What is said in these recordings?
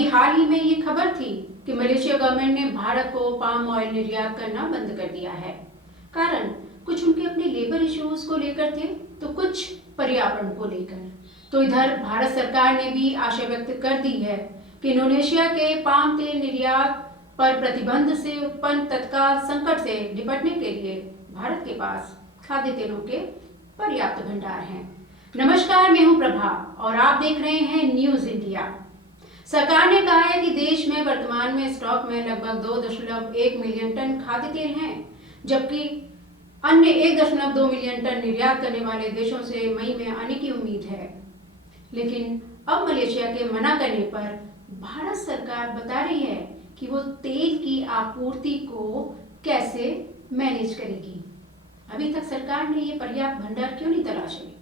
अभी हाल ही में ये खबर थी कि मलेशिया गवर्नमेंट ने भारत को पाम ऑयल निर्यात करना बंद कर दिया है। कारण कुछ उनके अपने लेबर इश्यूज को लेकर थे, तो कुछ पर्यावरण को लेकर। तो इधर भारत सरकार ने भी आशा व्यक्त कर दी है कि इंडोनेशिया के पाम तेल निर्यात पर प्रतिबंध से उत्पन्न तत्काल संकट से निपटने के लिए भारत के पास खाद्य तेलों के पर्याप्त भंडार हैं। नमस्कार, मैं हूं प्रभा और आप देख रहे हैं न्यूज इंडिया। सरकार ने कहा है कि देश में वर्तमान में स्टॉक में लगभग 2.1 मिलियन टन खाद्य तेल हैं, जबकि अन्य 1.2 मिलियन टन निर्यात करने वाले देशों से मई में आने की उम्मीद है। लेकिन अब मलेशिया के मना करने पर भारत सरकार बता रही है कि वो तेल की आपूर्ति को कैसे मैनेज करेगी। अभी तक सरकार ने ये पर्याप्त भंडार क्यों नहीं तलाशे?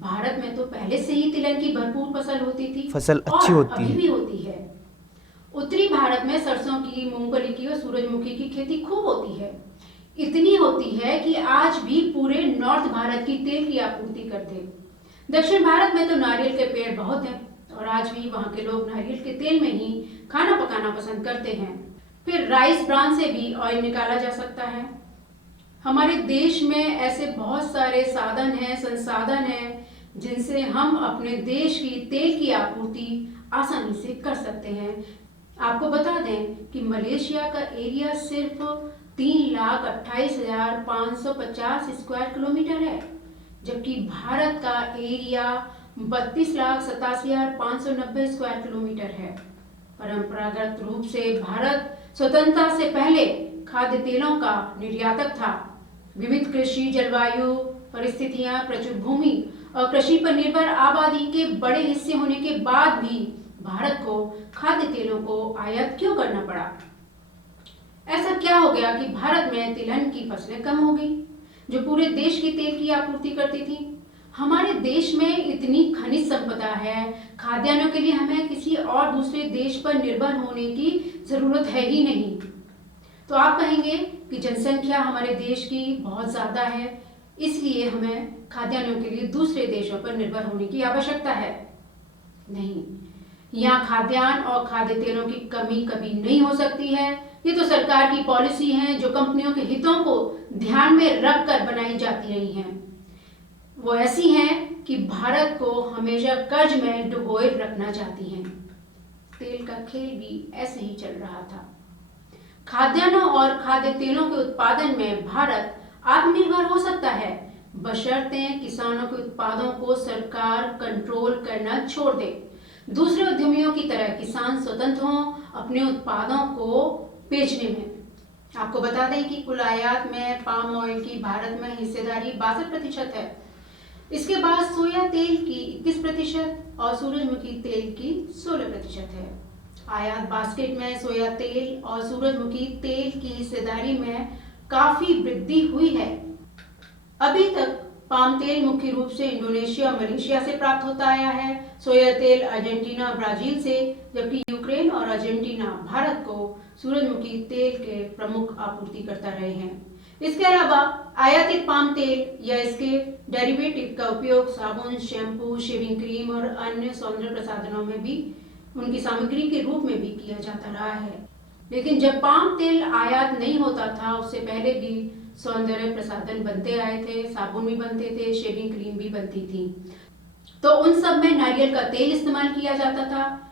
भारत में तो पहले से ही तिलहन की भरपूर फसल होती थी, फसल अच्छी होती अभी है। भी होती है। उत्तरी भारत में सरसों की, मूंगफली की और सूरजमुखी की खेती खूब होती है। इतनी होती है कि आज भी पूरे नॉर्थ भारत की तेल की आपूर्ति करते। दक्षिण भारत में तो नारियल के पेड़ बहुत हैं और आज भी वहाँ के लोग नारियल के तेल में ही खाना पकाना पसंद करते हैं। फिर राइस ब्रान से भी ऑयल निकाला जा सकता है। हमारे देश में ऐसे बहुत सारे साधन हैं, संसाधन हैं, जिनसे हम अपने देश की तेल की आपूर्ति आसानी से कर सकते हैं। आपको बता दें कि मलेशिया का एरिया सिर्फ 3,28,550 स्क्वायर किलोमीटर है, जबकि भारत का एरिया 32,87,590 स्क्वायर किलोमीटर है। परंपरागत रूप से भारत स्वतंत्रता से पहले खाद्य तेलों का निर्यातक था। विविध कृषि, जलवायु परिस्थितियां, प्रचुर भूमि और कृषि पर निर्भर आबादी के बड़े हिस्से होने के बाद भी भारत को खाद्य तेलों को आयात क्यों करना पड़ा? ऐसा क्या हो गया कि भारत में तिलहन की फसलें कम हो गई, जो पूरे देश की तेल की आपूर्ति करती थी? हमारे देश में इतनी खनिज संपदा है, खाद्यान्नों के लिए हमें किसी और दूसरे देश पर निर्भर होने की जरूरत है ही नहीं। तो आप कहेंगे कि जनसंख्या हमारे देश की बहुत ज्यादा है, इसलिए हमें खाद्यान्नों के लिए दूसरे देशों पर निर्भर होने की आवश्यकता है। नहीं, यहाँ खाद्यान्न और खाद्य तेलों की कमी कभी नहीं हो सकती है। ये तो सरकार की पॉलिसी है, जो कंपनियों के हितों को ध्यान में रखकर बनाई जाती रही हैं। वो ऐसी हैं कि भारत को हमेशा कर्ज में डुबोए रखना चाहती हैं। तेल का खेल भी ऐसे ही चल रहा था। खाद्यान्नों और खाद्य तेलों के उत्पादन में भारत आत्मनिर्भर हो सकता है, बशर्ते किसानों के उत्पादों को सरकार कंट्रोल करना छोड़ दे। दूसरे उद्यमियों की तरह किसान स्वतंत्र हों अपने उत्पादों को बेचने में। आपको बता दें कि कुल आयात में पाम ऑयल की भारत में हिस्सेदारी 62% है। इसके बाद सोया तेल की 21% और सूरजमुखी तेल की 16% है। आयात बास्केट में सोया तेल और सूरजमुखी तेल की हिस्सेदारी में काफी वृद्धि हुई है। अभी तक पाम तेल मुख्य रूप से इंडोनेशिया, मलेशिया से प्राप्त होता आया है। सोया तेल अर्जेंटीना, ब्राजील से, जबकि यूक्रेन और अर्जेंटीना भारत को सूरजमुखी तेल के प्रमुख आपूर्तिकर्ता रहे हैं। इसके अलावा आयातित पाम तेल या इसके डेरिवेटिव का उपयोग साबुन, शैम्पू, शेविंग क्रीम और अन्य सौंदर्य प्रसाधनों में भी उनकी सामग्री के रूप में भी किया जाता रहा है। लेकिन जब पाम तेल आयात नहीं होता था, उससे पहले भी सौंदर्य प्रसाधन बनते आए थे, साबुन भी बनते थे, शेविंग क्रीम भी बनती थी। तो उन सब में नारियल का तेल इस्तेमाल किया जाता था।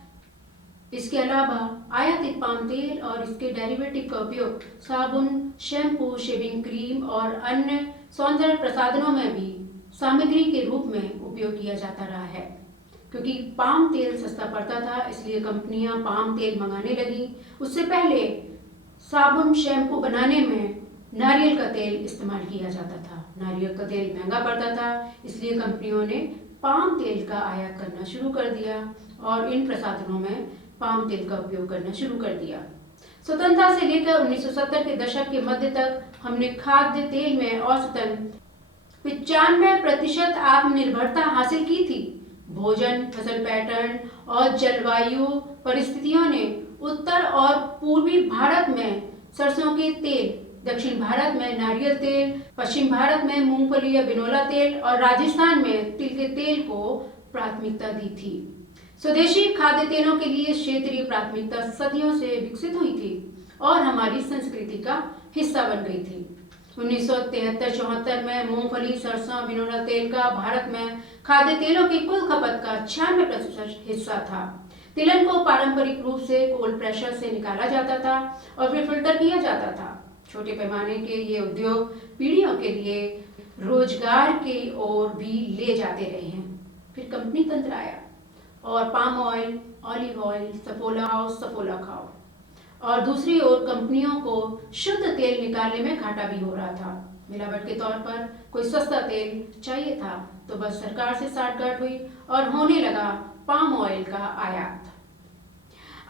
इसके अलावा आयातित पाम तेल और इसके डेरिवेटिव का उपयोग साबुन, शैम्पू, शेविंग क्रीम और अन्य सौंदर्य प्रसाधनों में भी सामग्री के रूप में उपयोग किया जाता रहा है। क्योंकि पाम तेल सस्ता पड़ता था, इसलिए कंपनियां पाम तेल मंगाने लगी। उससे पहले साबुन, शैम्पू बनाने में नारियल का तेल इस्तेमाल किया जाता था। नारियल का तेल महंगा पड़ता था, इसलिए कंपनियों ने पाम तेल का आयात करना शुरू कर दिया और इन प्रसाधनों में पाम तेल का उपयोग करना शुरू कर दिया। स्वतंत्रता से लेकर 1970 के दशक के मध्य तक हमने खाद्य तेल में औसतन 95% आत्मनिर्भरता हासिल की थी। भोजन, फसल पैटर्न और जलवायु परिस्थितियों ने उत्तर और पूर्वी भारत में सरसों के तेल, दक्षिण भारत में नारियल तेल, पश्चिम भारत में मूंगफली या बिनोला तेल और राजस्थान में तिल के तेल को प्राथमिकता दी थी। स्वदेशी खाद्य तेलों के लिए क्षेत्रीय प्राथमिकता सदियों से विकसित हुई थी और हमारी संस्कृति का हिस्सा बन गई थी। 1973-74 में मूंगफली, सरसों, बिनौला तेल का भारत में खाद्य तेलों की कुल खपत का 96% हिस्सा था। तिलहन को पारंपरिक रूप से कोल्ड प्रेशर से निकाला जाता था और फिर फिल्टर किया जाता था। छोटे पैमाने के ये उद्योग पीढ़ियों के लिए रोजगार की ओर भी ले जाते रहे हैं। फिर कंपनी तंत्र आया और palm oil, olive oil, Saffola खाओ, सफोला खाओ, और दूसरी ओर कंपनियों को शुद्ध तेल निकालने में घाटा भी हो रहा था। मिलावट के तौर पर कोई सस्ता तेल चाहिए था तो बस सरकार से साठगांठ हुई और होने लगा पाम ऑयल का आयात।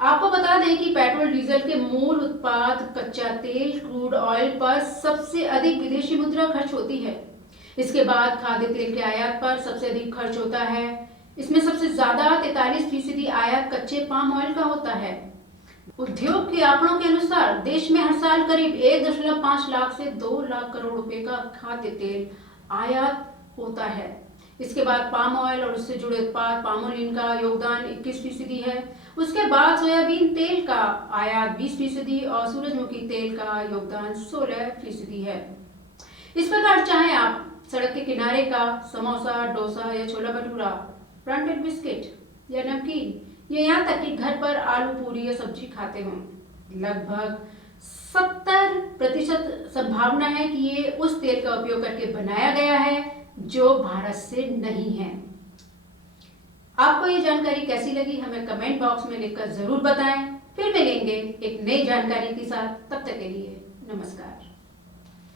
आपको बता दें कि पेट्रोल डीजल के मूल उत्पाद कच्चा तेल, क्रूड ऑयल पर सबसे अधिक विदेशी मुद्रा खर्च होती है। इसके बाद खाद्य तेल के आयात पर सबसे अधिक खर्च होता है। इसमें सबसे ज्यादा 43% आयात कच्चे पाम ऑयल का होता है। उद्योग के आंकड़ों के अनुसार देश में हर साल करीब 1.5 लाख से 2 लाख करोड़ रुपए का खाद्य तेल आयात होता है। इसके बाद पाम ऑयल और उससे जुड़े उत्पाद पामोलिन का योगदान 21% है। उसके बाद सोयाबीन तेल का आयात 20% और सूरजमुखी तेल का योगदान 16% है। इस प्रकार चाहे आप सड़क के किनारे का समोसा, डोसा या छोला भटूरा, ब्रांडेड बिस्किट या नमकीन, या यहाँ तक कि घर पर आलू पूरी या सब्जी खाते हों, लगभग 70% संभावना है कि ये उस तेल का उपयोग करके बनाया गया है जो भारत से नहीं है। आपको ये जानकारी कैसी लगी हमें कमेंट बॉक्स में लिखकर जरूर बताएं। फिर मिलेंगे एक नई जानकारी के साथ। तब तक के लिए नमस्कार।